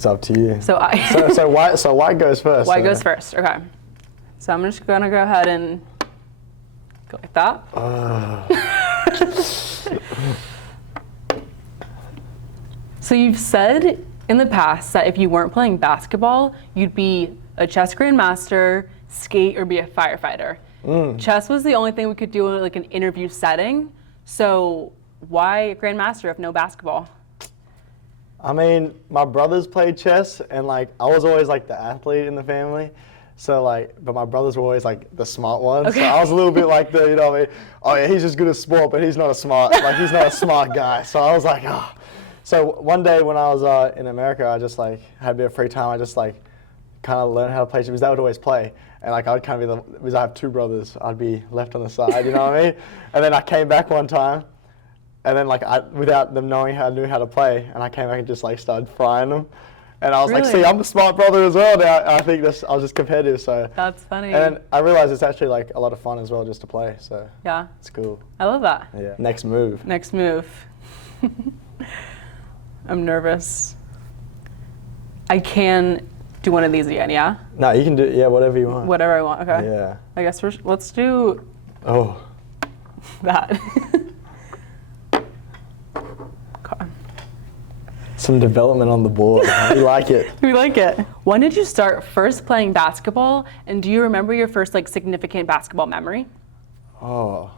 It's up to you. So white goes first. White goes first. Okay. So I'm just gonna go ahead and go like that. So you've said in the past that if you weren't playing basketball, you'd be a chess grandmaster, skate, or be a firefighter. Chess was the only thing we could do in like an interview setting. So why a grandmaster if no basketball? I mean, my brothers played chess, and like I was always like the athlete in the family. So like, but my brothers were always like the smart ones. Okay. So I was a little bit like the, you know what I mean? Oh yeah, he's just good at sport, but he's not a smart guy. So I was like, oh. So one day when I was in America, I just like had a bit of free time. I just like kind of learned how to play chess because they would always play. And like I'd kind of be because I have two brothers, I'd be left on the side, you know what I mean? And then I came back one time, and then like without them knowing I knew how to play, and I came back and just like started frying them. And I was like, see, I'm a smart brother as well now. I think I was just competitive, so. That's funny. And then I realized it's actually like a lot of fun as well just to play, so. Yeah. It's cool. I love that. Yeah. Next move. Next move. I'm nervous. I can do one of these again, yeah? No, you can do, yeah, whatever you want. Whatever I want, okay. Yeah. I guess let's do that. Okay. Some development on the board. We like it. We like it. When did you start first playing basketball, and do you remember your first like significant basketball memory? Oh.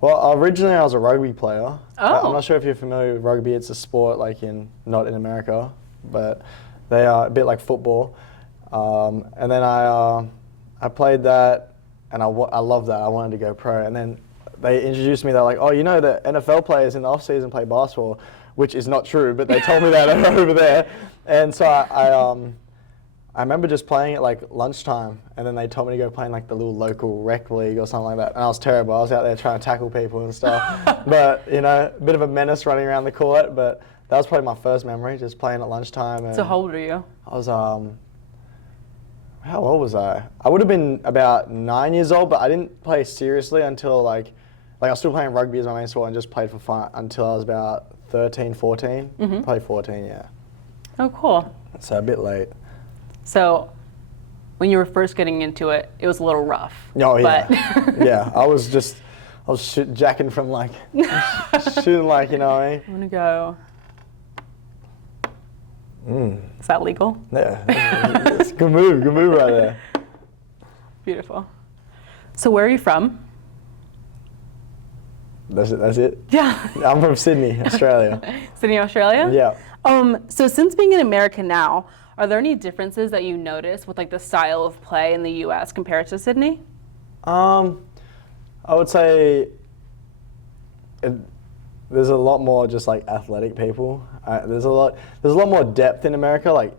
Well, originally I was a rugby player. Oh. I'm not sure if you're familiar with rugby. It's a sport like not in America, but they are a bit like football. And then I played that, and I loved that. I wanted to go pro. And then they introduced me. They're like, oh, you know, the NFL players in the off season play basketball, which is not true, but they told me that over there. And so I remember just playing at like lunchtime, and then they told me to go play in like the little local rec league or something like that. And I was terrible. I was out there trying to tackle people and stuff. But, you know, a bit of a menace running around the court. But that was probably my first memory, just playing at lunchtime. And So how old were you? I was, how old was I? I would have been about 9 years old, but I didn't play seriously until like I was still playing rugby as my main sport and just played for fun until I was about 13, 14. Mm-hmm. Probably 14, yeah. Oh, cool. So a bit late. So when you were first getting into it, it was a little rough. Oh, yeah. But Yeah, I was jacking from like, shooting like, you know what I mean? I'm gonna go. Is that legal? Yeah, it's a good move right there. Beautiful. So where are you from? That's it? Yeah. I'm from Sydney, Australia. Sydney, Australia? Yeah. So since being in America now, are there any differences that you notice with like the style of play in the U.S. compared to Sydney? I would say there's a lot more just like athletic people. There's a lot more depth in America. Like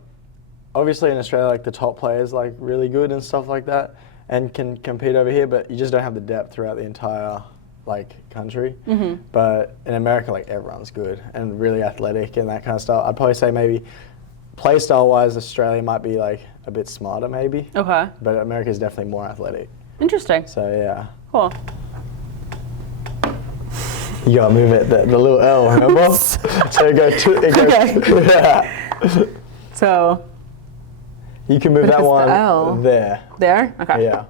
obviously in Australia, like the top players like really good and stuff like that, and can compete over here. But you just don't have the depth throughout the entire like country. Mm-hmm. But in America, like everyone's good and really athletic and that kind of stuff. I'd probably say maybe play style wise, Australia might be like a bit smarter maybe. Okay. But America is definitely more athletic. Interesting. So yeah. Cool. You gotta move it, the little L, remember? So it goes, Okay. Yeah. So You can move that one there. There? Okay. Yeah.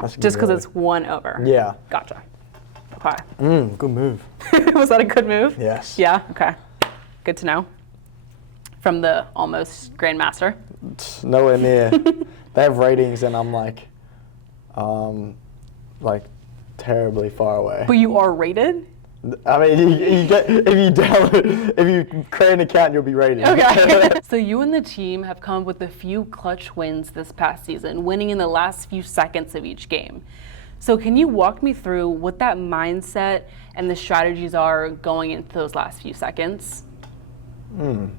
That's Just because it's one over. Yeah. Gotcha. Okay. Good move. Was that a good move? Yes. Yeah? Okay. Good to know. From the almost Grandmaster. It's nowhere near. They have ratings and I'm like terribly far away. But you are rated? I mean, if you create an account, you'll be rated. Okay. So you and the team have come up with a few clutch wins this past season, winning in the last few seconds of each game. So can you walk me through what that mindset and the strategies are going into those last few seconds? I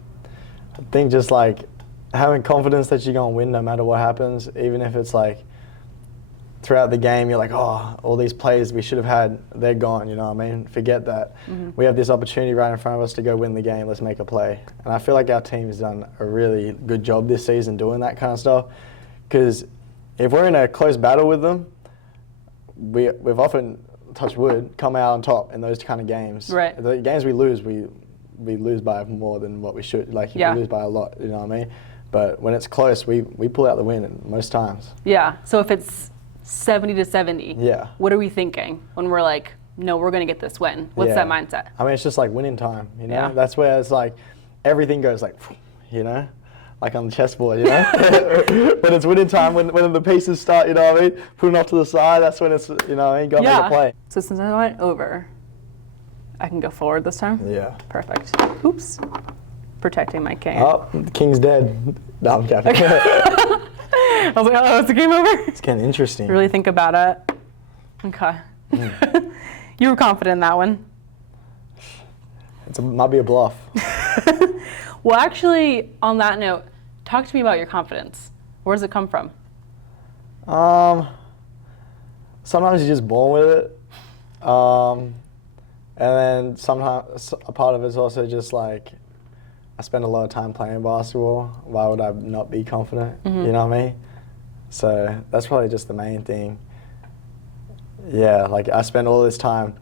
think just like having confidence that you're going to win no matter what happens, even if it's like throughout the game, you're like, oh, all these plays we should have had, they're gone, you know what I mean? Forget that. Mm-hmm. We have this opportunity right in front of us to go win the game, let's make a play. And I feel like our team's done a really good job this season doing that kind of stuff. Because if we're in a close battle with them, we've often, touch wood, come out on top in those kind of games. Right. The games we lose, we lose by more than what we should. Like if Yeah. we lose by a lot, you know what I mean? But when it's close, we pull out the win most times. Yeah. So if it's 70-70, Yeah. what are we thinking when we're like, no, we're gonna get this win? What's Yeah. that mindset? I mean, it's just like winning time, you know? Yeah. That's where it's like everything goes like, you know? Like on the chessboard, you know? When it's winning time, when the pieces start, you know what I mean? Putting off to the side, that's when it's, you know what I mean? Got to make a play. So since I went over, I can go forward this time? Yeah. Perfect. Oops. Protecting my king. Oh, the king's dead. No, I'm kidding. I was like, oh, it's a game over? It's getting interesting. Really think about it. Okay. You were confident in that one. It might be a bluff. Well, actually, on that note, talk to me about your confidence. Where does it come from? Sometimes you're just born with it. And then sometimes a part of it's also just like, I spend a lot of time playing basketball. Why would I not be confident? You know what I mean? So that's probably just the main thing. Yeah, like I spend all this time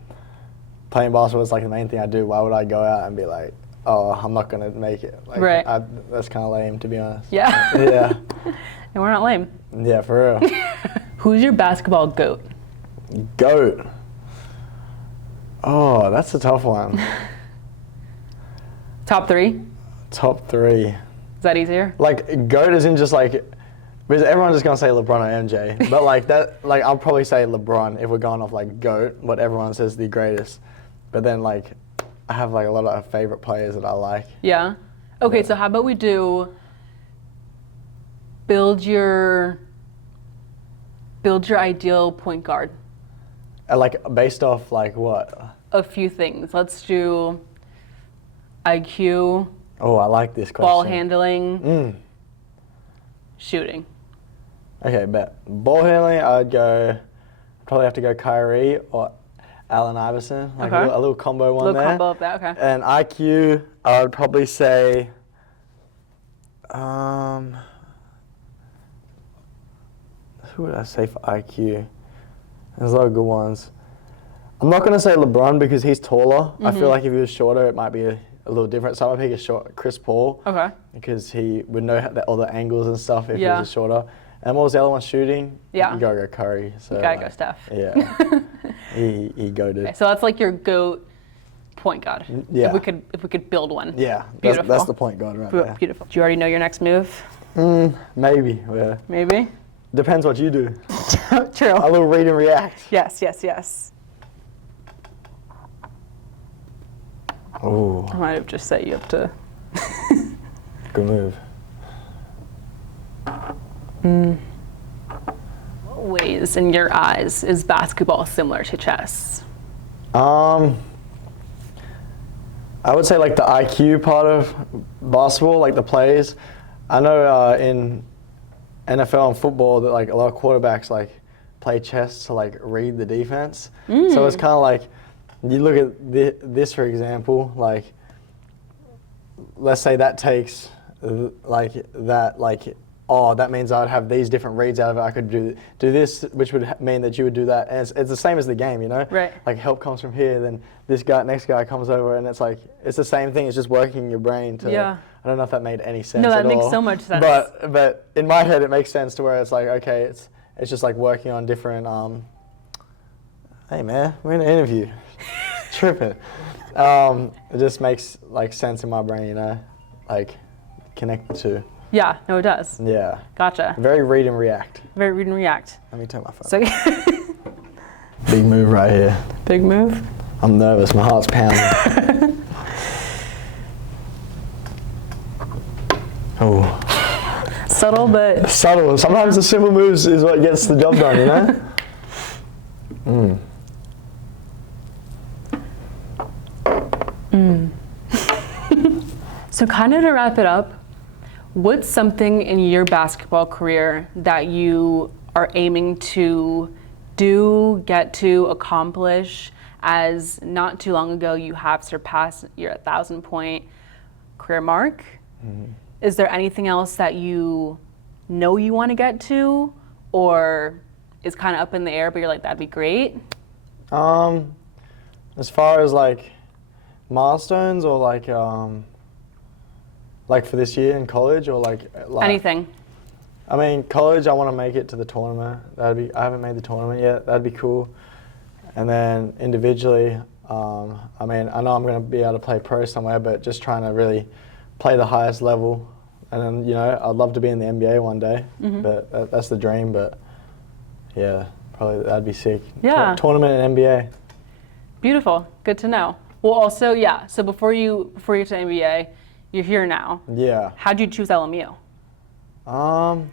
playing basketball. It's like the main thing I do. Why would I go out and be like, oh, I'm not gonna make it? Like, right. That's kind of lame, to be honest. Yeah. Yeah. And we're not lame. Yeah, for real. Who's your basketball GOAT? GOAT. Oh, that's a tough one. Top 3? Top 3. Is that easier? Like GOAT isn't just like, because everyone's just gonna say LeBron or MJ, but like that, like I'll probably say LeBron if we're going off like GOAT, what everyone says the greatest. But then like, I have like a lot of favorite players that I like. Yeah. Okay, so how about we do build your ideal point guard? Like based off like what? A few things. Let's do IQ, Oh, I like this question. ball handling, shooting. Okay, bet. Ball handling, I'd probably have to go Kyrie or Allen Iverson, like Okay. a little combo one Little there. combo of that, okay. And IQ, I would probably say, who would I say for IQ? There's a lot of good ones. I'm not going to say LeBron because he's taller. I feel like if he was shorter, it might be a little different. So I'm going to pick Chris Paul. Okay. Because he would know all the angles and stuff if Yeah. he was shorter. And what was the other one, shooting? Yeah. You gotta go Curry. So You gotta go Steph. Yeah. he goated. Okay, so that's like your GOAT point guard. Yeah. If we could build one. Yeah, Beautiful. that's the point guard right there. Beautiful. Do you already know your next move? Maybe, yeah. Maybe. Depends what you do. True. A little read and react. Yes, yes, yes. Oh, I might have just set you up to. good move. What ways, in your eyes, is basketball similar to chess? I would say like the IQ part of basketball, like the plays. I know in NFL and football that like a lot of quarterbacks like play chess to like read the defense. So it's kind of like, you look at this for example, like let's say that takes oh, that means I'd have these different reads out of it. I could do this, which would mean that you would do that. And it's the same as the game, you know? Right. Like help comes from here, then next guy comes over, and it's like, it's the same thing. It's just working your brain to, Yeah. I don't know if that made any sense No, that at makes all. so much sense. But in my head, it makes sense to where it's like, okay, it's just like working on different, hey man, we're in an interview. Tripping. It just makes like sense in my brain, you know? Like connect the two. Yeah, no, it does. Yeah. Gotcha. Very read and react. Very read and react. Let me turn my phone. So, Big move right here. big move. I'm nervous. My heart's pounding. Oh. Subtle, but Subtle. Sometimes the simple moves is what gets the job done, you know? So kind of to wrap it up, what's something in your basketball career that you are aiming to do, get to, accomplish, as not too long ago you have surpassed your 1,000-point career mark? Is there anything else that you know you want to get to, or is kind of up in the air, but you're like, that'd be great? As far as like milestones or like for this year in college or like Anything. I mean, college, I want to make it to the tournament. I haven't made the tournament yet. That'd be cool. And then individually, I mean, I know I'm going to be able to play pro somewhere, but just trying to really play the highest level. And then, you know, I'd love to be in the NBA one day, but that's the dream. But yeah, probably that'd be sick. Yeah. Tournament and NBA. Beautiful. Good to know. Well, also, yeah. So before you get to NBA, you're here now. Yeah. How'd you choose LMU? Well,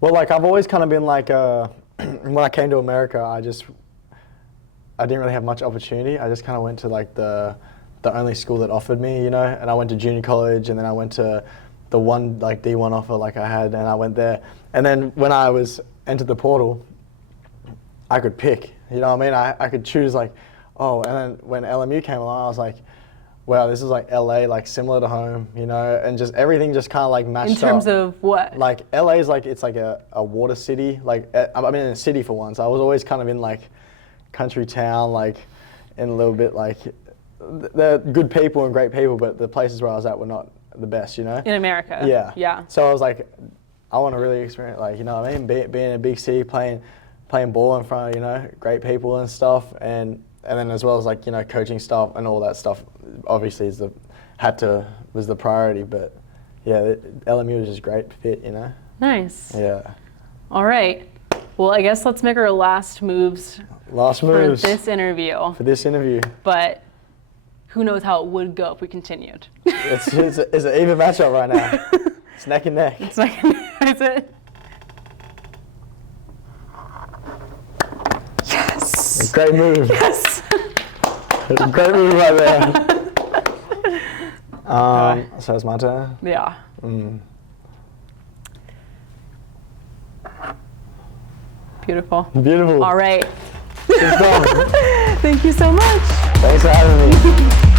like I've always kind of been like, when I came to America, I didn't really have much opportunity. I just kind of went to like the only school that offered me, you know, and I went to junior college and then I went to the one like D1 offer like I had and I went there. And then when I was entered the portal, I could pick, you know what I mean? I could choose like, oh, and then when LMU came along, I was like, wow, this is like LA, like similar to home, you know, and just everything just kind of like matched up. In terms of what? Like LA is like, it's like a water city, like, I mean in a city for once. I was always kind of in like country town, like in a little bit like, they're good people and great people, but the places where I was at were not the best, you know? In America. Yeah. Yeah. So I was like, I want to really experience, like, you know what I mean? Being in a big city, playing ball in front of, you know, great people and stuff. And then as well as like, you know, coaching stuff and all that stuff, obviously was the priority. But yeah, LMU was just a great fit, you know? Nice. Yeah. All right. Well, I guess let's make our last moves. For this interview. But who knows how it would go if we continued. It's an even matchup right now. It's neck and neck. It's neck and neck, is it? Yes! Great move. Yes! Great move right there. So it's my turn? Yeah. Beautiful. Beautiful. All right. It's done. Thank you so much. Thanks for having me.